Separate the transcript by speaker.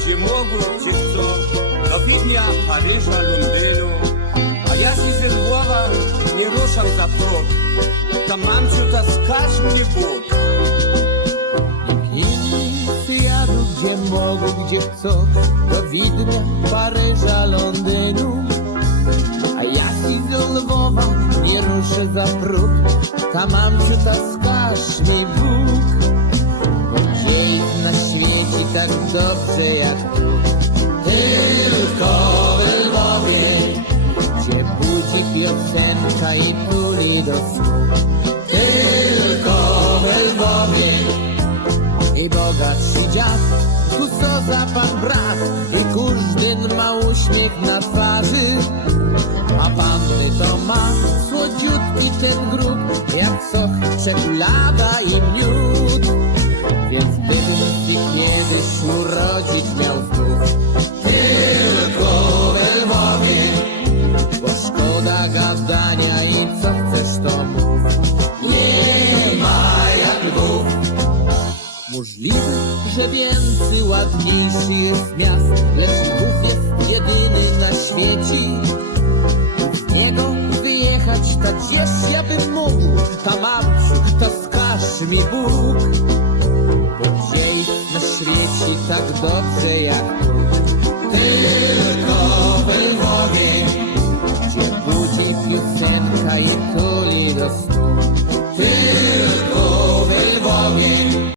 Speaker 1: gdzie mogły, gdzie chcą, do Widnia, Paryża, Londynu. A ja się ze Lwowa nie ruszam za próg. Tam mamciu, ta skarż mnie Bóg.
Speaker 2: Inni jadą gdzie mogą, gdzie chcą, do Widnia, Paryża, Londynu. A ja się do Lwowa nie ruszę za próg. Tam mamciu, ta skarż mi Bóg. Bo gdzie jest na świecie tak dobrze jak tu? Tylko w Lwowie, gdzie budzi piosenka i tuli do snu. Tylko w Lwowie i bogatszy dziad, tu co za pan brat, i każdy ma uśmiech na twarzy. A panny to ma słodziutki ten grób, jak sok, czekolada i miód. Więc gdybym się kiedyś urodzić miał znów, tylko w Lwowie, bo szkoda gadania i co chcesz to mów. Nie ma jak Lwów. Możliwe, że więcej ładniejszy jest miast, lecz Lwów jest jedyny na świecie. Z niego wyjechać tak gdzieś ja bym mógł, ta mamciu, to wskaż mi Bóg. Bo gdzie jest na świecie tak dobrze jak